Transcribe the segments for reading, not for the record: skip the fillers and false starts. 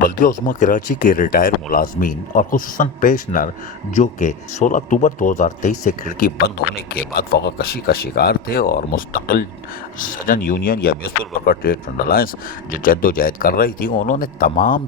बल्दिया उस्मा कराची के रिटायर मुलाजमीन और खुसूसन पेंशनर जो कि 16 अक्टूबर 2023 से खिड़की बंद होने के बाद फौकाकशी का शिकार थे और मुस्तकिल सजन यूनियन या municipal worker trade fund alliance जो जद्दोजहद कर रही थी, उन्होंने तमाम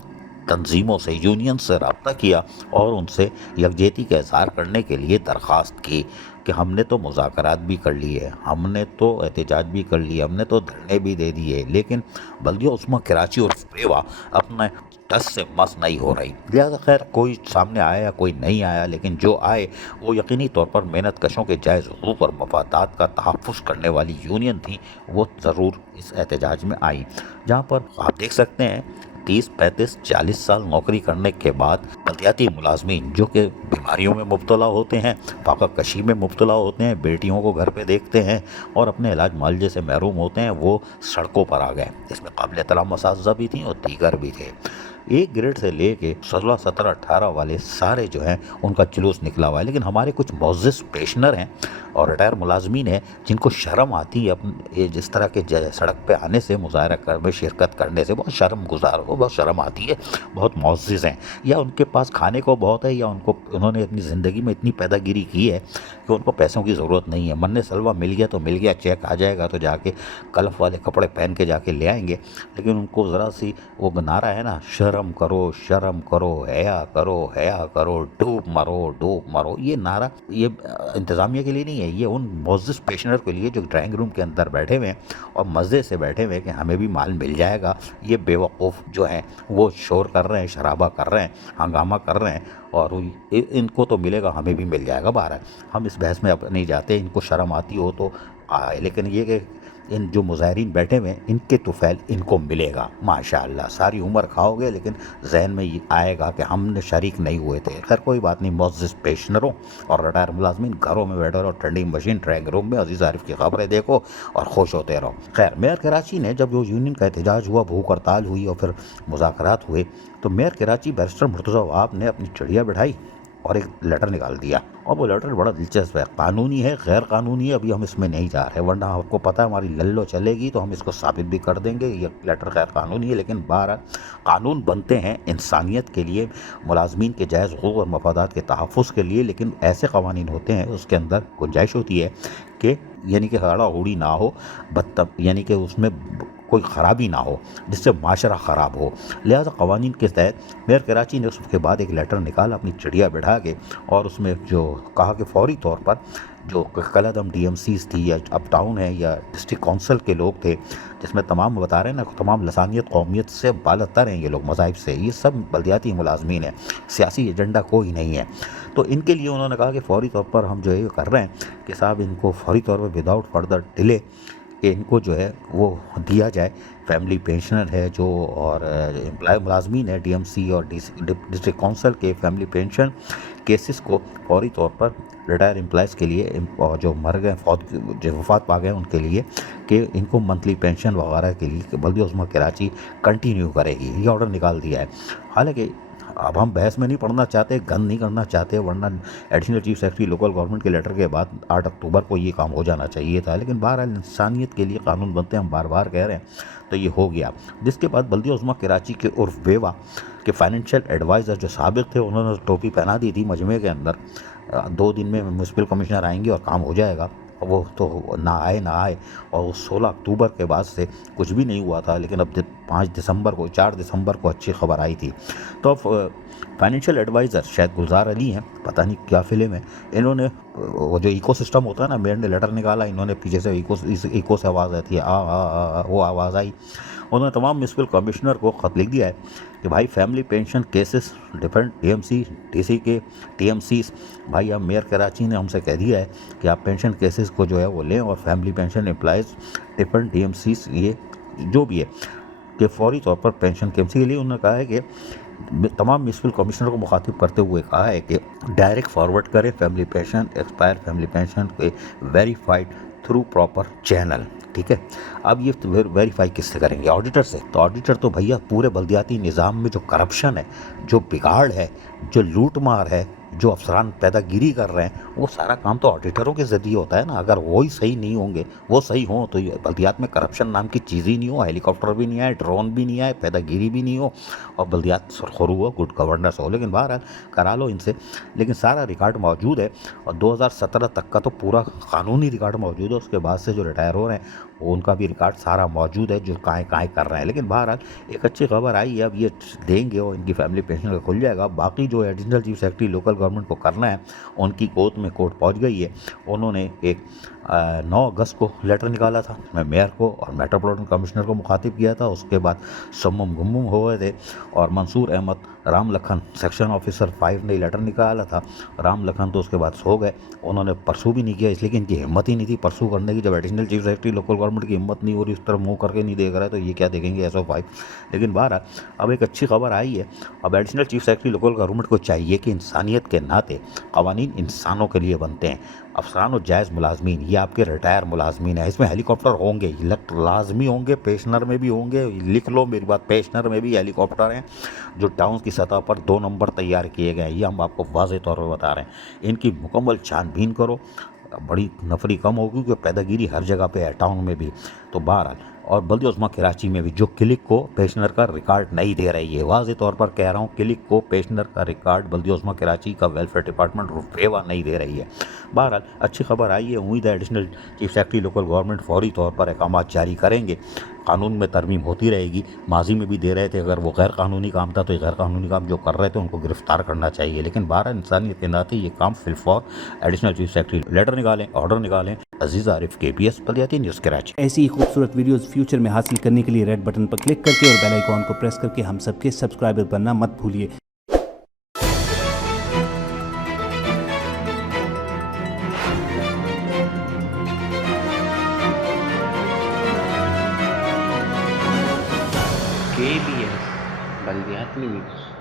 तंजीमों से, यूनियन से रब्ता किया और उनसे यकजहती का इजहार करने के लिए दरख्वास्त की कि हमने तो मुज़ाकरात भी कर लिए, हमने तो एहतजाज भी कर लिए, हमने तो धरने भी दे दिए, लेकिन बल्दिया उस्मा कराची और पेवा अपने टस से मस नहीं हो रही। लिहाजा खैर कोई सामने आया या कोई नहीं आया, लेकिन जो आए वो यकीनी तौर पर मेहनत कशों के जायज़ हुकूक़ और मफादात का तहफ़्फ़ुज़ करने वाली यूनियन थी, वो ज़रूर इस एहतजाज में आई। जहाँ पर आप देख सकते हैं 30, 35, 40 साल नौकरी करने के बाद बल्दियाती मुलाजमीन जो कि बीमारियों में मुब्तला होते हैं, फाकाकशी में मुब्तला होते हैं, बेटियों को घर पे देखते हैं और अपने इलाज मुआवजे से महरूम होते हैं, वो सड़कों पर आ गए। इसमें काबिल एहतराम असातिज़ा भी थी और दीगर भी थे। एक ग्रेड से ले के 16, 17, 18 वाले सारे जो हैं उनका जुलूस निकला हुआ है। लेकिन हमारे कुछ मोअज़्ज़िज़ पेंशनर हैं और रिटायर मुलाजमीन हैं जिनको शर्म आती है अपने जिस तरह के सड़क पे आने से, मुजाहरा कर में शिरकत करने से, बहुत शर्म गुजार हो, बहुत शर्म आती है। बहुत मोअज़्ज़िज़ हैं या उनके पास खाने को बहुत है या उन्होंने अपनी ज़िंदगी में इतनी पैदागिरी की है कि उनको पैसों की ज़रूरत नहीं है। मन्ने सलवा मिल गया तो मिल गया, चेक आ जाएगा तो जाके कलफ वाले कपड़े पहन के जाके ले आएंगे। लेकिन उनको ज़रा सी वो नारा है ना, शर्म करो, हया करो, डूब मरो, ये नारा ये इंतज़ामिया के लिए नहीं है, ये उन मोअज़्ज़िज़ पेंशनर के लिए जो ड्राइंग रूम के अंदर बैठे हुए हैं और मज़े से बैठे हुए हैं कि हमें भी माल मिल जाएगा। ये बेवकूफ़ जो हैं वो शोर कर रहे हैं, शराबा कर रहे हैं, हंगामा कर रहे हैं और इनको तो मिलेगा, हमें भी मिल जाएगा। बाहर हम इस बहस में अब नहीं जाते, इनको शर्म आती हो तो आए, लेकिन ये कि इन जो मुज़ाहिरीन बैठे हुए हैं इनके तुफ़ैल इनको मिलेगा माशाअल्लाह। सारी उम्र खाओगे लेकिन जहन में ये आएगा कि हमने शरीक नहीं हुए थे। खैर कोई बात नहीं, मुअज़्ज़िज़ पेंशनरों और रिटायर मुलाजमीन घरों में बैठे रहो, ठंडी मशीन ड्राइंग रूम में अजीज़ आरिफ की खबरें देखो और खुश होते रहो। खैर मेयर कराची ने जब वो यूनियन का एहतजाज हुआ, भूख हड़ताल हुई और फिर मुज़ाकरात हुए, तो मेयर कराची बैरिस्टर मुर्तज़ा वहाब ने अपनी चिड़िया बिठाई और एक लेटर निकाल दिया। और वो लेटर बड़ा दिलचस्प है, कानूनी है, गैर कानूनी है, अभी हम इसमें नहीं जा रहे, वरना आपको पता है हमारी लल्लो चलेगी तो हम इसको साबित भी कर देंगे ये लेटर गैर कानूनी है। लेकिन बहरहाल कानून बनते हैं इंसानियत के लिए, मुलाजमीन के जायज़ हुकूक़ और मफादात के तहफ़्फ़ुज़ के लिए, लेकिन ऐसे क़वानीन होते हैं उसके अंदर गुंजाइश होती है कि यानी कि हड़ा उड़ी ना हो, यानी कि उसमें कोई ख़राबी ना हो जिससे माशरा ख़राब हो। लिहाजा क़वानीन के तहत मेयर कराची ने उसके बाद एक लेटर निकाला अपनी चिड़िया बिठा के और उसमें जो कहा कि फ़ौरी तौर पर जो कलादम DMCs थी या अप टाउन है या डिस्ट्रिक्ट काउंसिल के लोग थे, जिसमें तमाम बता रहे हैं ना, तमाम लसानियत कौमियत से बालतर हैं ये लोग, मज़ाहिब से, ये सब बल्दियाती मुलाजमीन हैं, सियासी एजेंडा कोई नहीं है। तो इनके लिए उन्होंने कहा कि फ़ौरी तौर पर हम जो है ये कर रहे हैं कि साहब इनको फ़ौरी तौर पर विदाउट फर्दर डिले कि इनको जो है वो दिया जाए। फैमिली पेंशनर है जो और एम्प्लॉय मुलाजमीन है DMC और डिस्ट्रिक्ट काउंसिल के फैमिली पेंशन केसेस को फौरी तौर पर रिटायर एम्प्लॉयज़ के लिए और जो मर गए, जो वफात पा गए उनके लिए, कि इनको मंथली पेंशन वगैरह के लिए बल्दिया उस्मा कराची कंटिन्यू करेगी। ये ऑर्डर निकाल दिया है। हालांकि अब हम बहस में नहीं पढ़ना चाहते, गंद नहीं करना चाहते, वरना additional chief secretary local government के लेटर के बाद 8 अक्टूबर को ये काम हो जाना चाहिए था। लेकिन बहरहाल इंसानियत के लिए कानून बनते हैं, हम बार बार कह रहे हैं, तो ये हो गया। जिसके बाद बल्दिया उस्मा कराची के उर्फ वेवा के फाइनेंशियल एडवाइज़र जो साबिक थे, उन्होंने टोपी पहना दी थी मजमे के अंदर, 2 दिन में म्यूनसिपल कमिश्नर आएंगे और काम हो जाएगा। वो तो ना आए और 16 अक्टूबर के बाद से कुछ भी नहीं हुआ था। लेकिन अब 4 दिसंबर को अच्छी खबर आई थी। तो अब फाइनेंशियल एडवाइज़र शायद गुलजार अली हैं, पता नहीं क्या फिल्म है, इन्होंने वो जो इको सिस्टम होता है ना, मेयर ने लेटर निकाला, इन्होंने पीछे से इको से आवाज़ आती है वो आवाज़ आई। उन्होंने तमाम म्यूनसिपल कमिश्नर को ख़त लिख दिया है कि भाई family pension cases different DMC DC के TMCs, भाई अब मेयर कराची ने हमसे कह दिया है कि आप पेंशन केसेस को जो है वो लें और family pension employees different DMCs ये जो भी है कि फ़ौरी तौर पर पेंशन KMC के लिए उन्होंने कहा है कि तमाम म्यूनसिपल कमिश्नर को मुखातिब करते हुए कहा है कि डायरेक्ट फॉरवर्ड करें family pension, expire family pension के वेरीफाइड थ्रू प्रॉपर चैनल। ठीक है, अब ये वेरीफाई किससे करेंगे? ऑडिटर से। तो ऑडिटर तो भैया पूरे बल्दियाती निज़ाम में जो करप्शन है, जो बिगाड़ है, जो लूट मार है, جو افسران پیدا گیری کر رہے ہیں وہ سارا کام تو آڈیٹروں کے ذریعے ہوتا ہے نا. اگر وہی صحیح نہیں ہوں گے، وہ صحیح ہوں تو یہ بلدیات میں کرپشن نام کی چیز ہی نہیں ہو، ہیلی کاپٹر بھی نہیں آئے، ڈرون بھی نہیں آئے، پیدا گیری بھی نہیں ہو، اور بلدیات سرخرو ہو، گڈ گورننس ہو. لیکن بہرحال کرا لو ان سے، لیکن سارا ریکارڈ موجود ہے. اور 2017 تک کا تو پورا قانونی ریکارڈ موجود ہے. اس کے بعد سے جو ریٹائر ہو رہے ہیں وہ ان کا بھی ریکارڈ سارا موجود ہے، جو کائیں کر رہے ہیں. لیکن بہرحال ایک اچھی خبر آئی ہے، اب یہ دیں گے اور ان کی فیملی پینشن کا کھل جائے گا. باقی جو additional chief secretary local government کو کرنا ہے ان کی کوت میں کوٹ پہنچ گئی ہے. انہوں نے ایک 9 اگست کو لیٹر نکالا تھا. میں میئر کو اور میٹروپولیٹن کمشنر کو مخاطب کیا تھا. اس کے بعد سمم گمم ہو گئے تھے، اور منصور احمد رام لکھن سیکشن آفیسر 5 نے لیٹر نکالا تھا. رام لکھن تو اس کے بعد سو گئے، انہوں نے پرسو بھی نہیں کیا، اس لیے کہ ان کی ہمت ہی نہیں تھی پرسو کرنے کی. جب additional chief secretary local government کی ہمت نہیں ہو رہی، اس طرح منہ کر کے نہیں دیکھ رہا ہے، تو یہ کیا دیکھیں گے SO5. لیکن بہرحال اب ایک اچھی خبر آئی ہے. اب additional chief secretary local government کو چاہیے کہ انسانیت کے ناطے قوانین انسانوں کے لیے بنتے ہیں. افسران و جائز ملازمین یہ آپ کے ریٹائر ملازمین ہیں، اس میں ہیلی کاپٹر ہوں گے، لازمی ہوں گے، پیشنر میں بھی ہوں گے. لکھ لو میری بات، پیشنر میں بھی ہیلی کاپٹر ہیں جو ٹاؤن کی سطح پر 2 نمبر تیار کیے گئے ہیں. یہ ہم آپ کو واضح طور پر بتا رہے ہیں. ان کی مکمل چھان بین کرو، بڑی نفری کم ہوگی، کہ پیدا گیری ہر جگہ پہ ہے ٹاؤن میں بھی. تو بہرحال اور بلدی عظمیٰ کراچی میں بھی جو کلک کو پیشنر کا ریکارڈ نہیں دے رہی ہے، واضح طور پر کہہ رہا ہوں، کلک کو پیشنر کا ریکارڈ بلدی عظمیٰ کراچی کا ویلفیئر ڈپارٹمنٹ روپیوا نہیں دے رہی ہے. بہرحال اچھی خبر آئی ہے. امید ہے additional chief secretary local government فوری طور پر احکامات جاری کریں گے. قانون میں ترمیم ہوتی رہے گی، ماضی میں بھی دے رہے تھے. اگر وہ غیر قانونی کام تھا تو یہ غیر قانونی کام جو کر رہے تھے ان کو گرفتار کرنا چاہیے. لیکن بہرحال انسانیت کے ناطے یہ کام فی الفور ایڈیشنل چیف سیکرٹری لیٹر نکالیں، آرڈر نکالیں. عزیز عارف، KPS بلدیاتی نیوز کراچی. ایسی ہی خوبصورت ویڈیوز فیوچر میں حاصل کرنے کے لیے ریڈ بٹن پر کلک کر کے اور بیل آئیکن کو پریس کر کے ہم سب کے سبسکرائبر بننا مت بھولیے. KBS بلدیاتی نیوز.